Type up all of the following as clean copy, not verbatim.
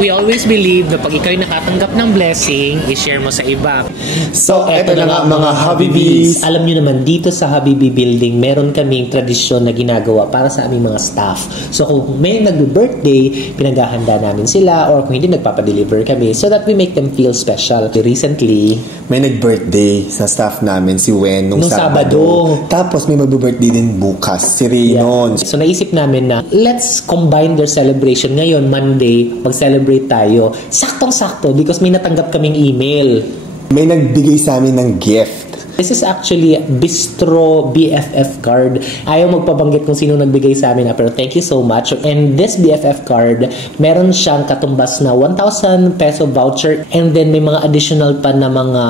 think we always believe na pag ikaw'y nakatanggap ng blessing, i-share mo sa iba. So, eto na nga mga Habibis. Alam nyo naman, dito sa Habibi Building, meron kaming tradisyon na ginagawa para sa aming mga staff. So, kung may nag-birthday, pinaghahanda namin sila, or kung hindi, nagpapadeliver kami so that we make them feel special. Recently, may nag-birthday sa staff namin, si Wen, nung Sabado. Tapos may mag-birthday din bukas, si Raynon. Yeah. So, naisip namin na, let's combine their celebration. Ngayon, Monday, mag-celebrate tayo. Saktong-sakto because may natanggap kaming email. May nagbigay sa amin ng gift. This is actually Bistro BFF card. Ayaw magpabanggit kung sino nagbigay sa amin, pero thank you so much. And this BFF card, meron siyang katumbas na 1,000 peso voucher and then may mga additional pa na mga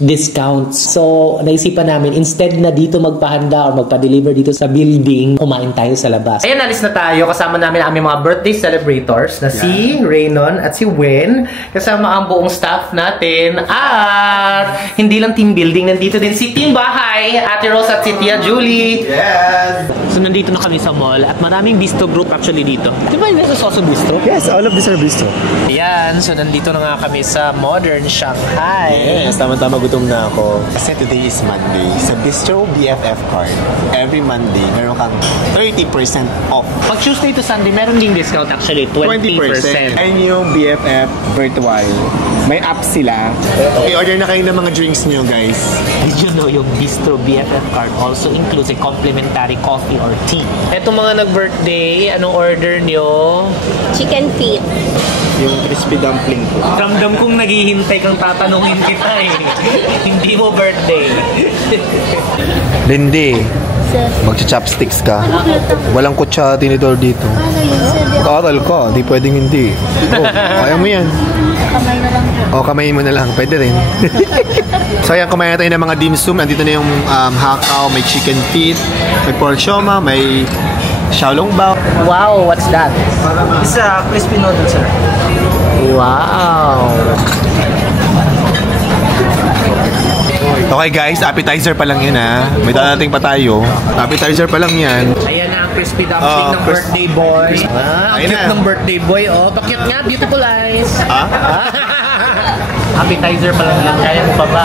discounts. So, naisipan namin, instead na dito magpahanda or magpa-deliver dito sa building, kumain tayo sa labas. Ayan, alis na tayo. Kasama namin ang aming mga birthday celebrators na si Raynon at si Wen. Kasama ang buong staff natin. At hindi lang team building, nandito din si Team Bahay, Ate Rose at si Tia Julie. Yes! So, nandito na kami sa mall at maraming bistro group actually dito. Di ba this is also bistro? Yes, all of these are bistro. Ayan, so nandito na nga kami sa Modern Shanghai. Yes, tama-tama gutom na ako. Kasi today is Monday. Sa Bistro BFF card, every Monday, meron kang 30% off. Pag Tuesday to Sunday, meron ding discount actually, 20%. And yung BFF virtual, may app sila. Okay, order na kayo ng mga drinks nyo, guys. Did you know yung Bistro BFF card also includes a complimentary coffee or tea? Etong mga nag-birthday, anong order nyo? Chicken feet. Yung crispy dumpling po. Ramdam kong naghihintay kang tatanungin kita eh. Hindi mo birthday. Lindy, magcha-chopsticks ka. Walang kutsa tinidor dito. Karal ka, di pwedeng hindi. Oh, kaya mo yan. Kamay na lang po. O, kamay mo na lang. Pwede rin. So, ayan, kumain na tayo ng mga dim sum. Nandito na yung hakaw, may chicken feet, may pork sioma, may xiaolongbao. Wow, what's that? It's a crispy noodle, sir. Wow. Okay guys, appetizer pa lang yan ha. May dadating pa tayo. Appetizer pa lang yan. Ayan na ang crispy dumpling ng birthday boy. Ang cute ng birthday boy. Oh, pakit nga, beautiful eyes. Appetizer pa lang yan. Kaya mo pa ba?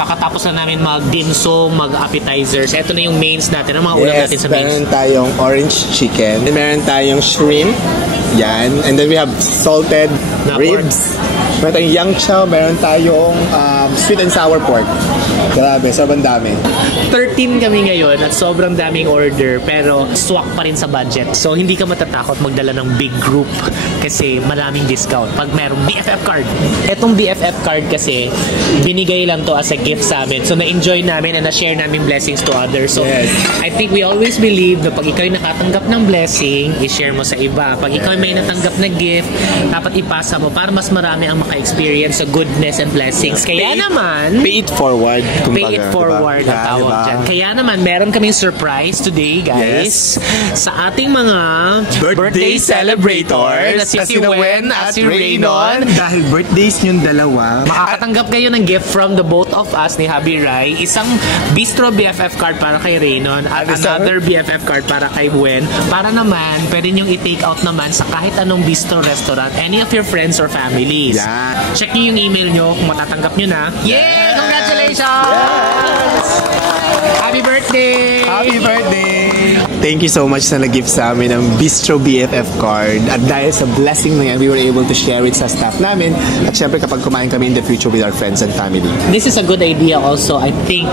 Kakatapos na namin mag-dim sum, mag-appetizers. Ito na yung mains natin. Ang mga ulam natin sa mains. Meron tayong orange chicken. Meron tayong shrimp. Yan. And then we have salted ribs. Meron tayong yang chow. Meron tayong sweet and sour pork. Grabe, sobrang dami. 13 kami ngayon at sobrang daming order pero swak pa rin sa budget. So hindi ka matatakot magdala ng big group kasi maraming discount pag merong BFF card. Etong BFF card kasi binigay lang to as a gift sa amin. So na-enjoy namin and na-share namin blessings to others. So yes. I think we always believe na pag ikaw'y nakatanggap ng blessing, i-share mo sa iba. Pag ikaw may natanggap na gift, dapat ipasa mo para mas marami ang maka-experience sa goodness and blessings. Kaya naman, pay it forward. Pay it forward ang tawag dyan. Kaya naman, meron kaming surprise today, guys. Yes. Sa ating mga birthday celebrators, si Wen at si Raynon. Dahil birthdays yung dalawa, Makakatanggap kayo ng gift from the both of us ni Habi Rai. Isang Bistro BFF card para kay Raynon at another BFF card para kay Wen. Para naman, pwede nyong i-take out naman sa kahit anong bistro restaurant, any of your friends or families. Yeah. Check nyo yung email nyo kung matatanggap nyo na. Yeah! Congratulations! Yes! Happy birthday! Happy birthday! Thank you so much na nag-gift sa amin ng Bistro BFF card. At dahil sa blessing na yan, we were able to share it sa staff namin. At syempre kapag kumain kami in the future with our friends and family. This is a good idea also, I think,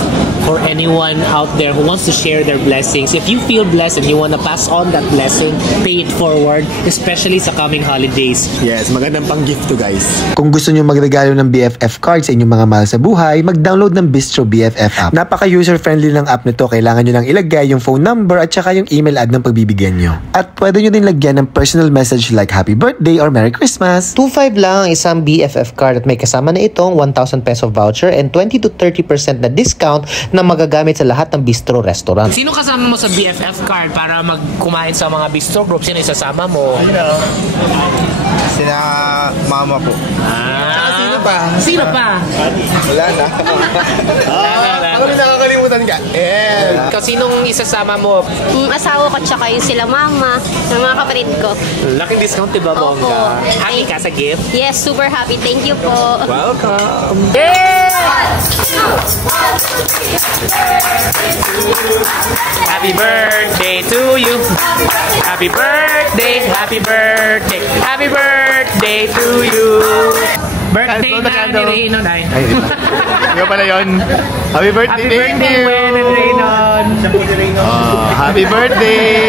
for anyone out there who wants to share their blessings. If you feel blessed and you want to pass on that blessing, pay it forward, especially sa coming holidays. Yes, magandang pang-gift to guys. Kung gusto nyo magregalo ng BFF card sa inyong mga mahal sa buhay, mag-download ng Bistro BFF app. Napaka-user-friendly ng app nito. Kailangan nyo lang ilagay yung phone number at saka yung email ad ng pagbibigyan nyo. At pwede nyo din lagyan ng personal message like Happy Birthday or Merry Christmas. 2.5 lang ang isang BFF card at may kasama na itong 1,000 peso voucher and 20 to 30% na discount na magagamit sa lahat ng bistro restaurant. Sino kasama mo sa BFF card para magkumain sa mga bistro group? Sino isasama mo? Sina mama po. Sino Sino pa? Sino pa? Wala na. Ano yung nakakalimutan ka? Ikaw, sinong isasama mo? Asawa ko tsaka yung sila mama, ng mga kapatid ko. Laking discount, diba, Opo. bongga? Happy ka sa gift? Yes, super happy. Thank you po. Welcome! Happy birthday to you! Happy birthday! Happy birthday! Happy birthday to you! Birthday na ni Reynon ay. Ikaw pala yun. Happy birthday, Happy birthday, Wen and Reynon! Happy birthday!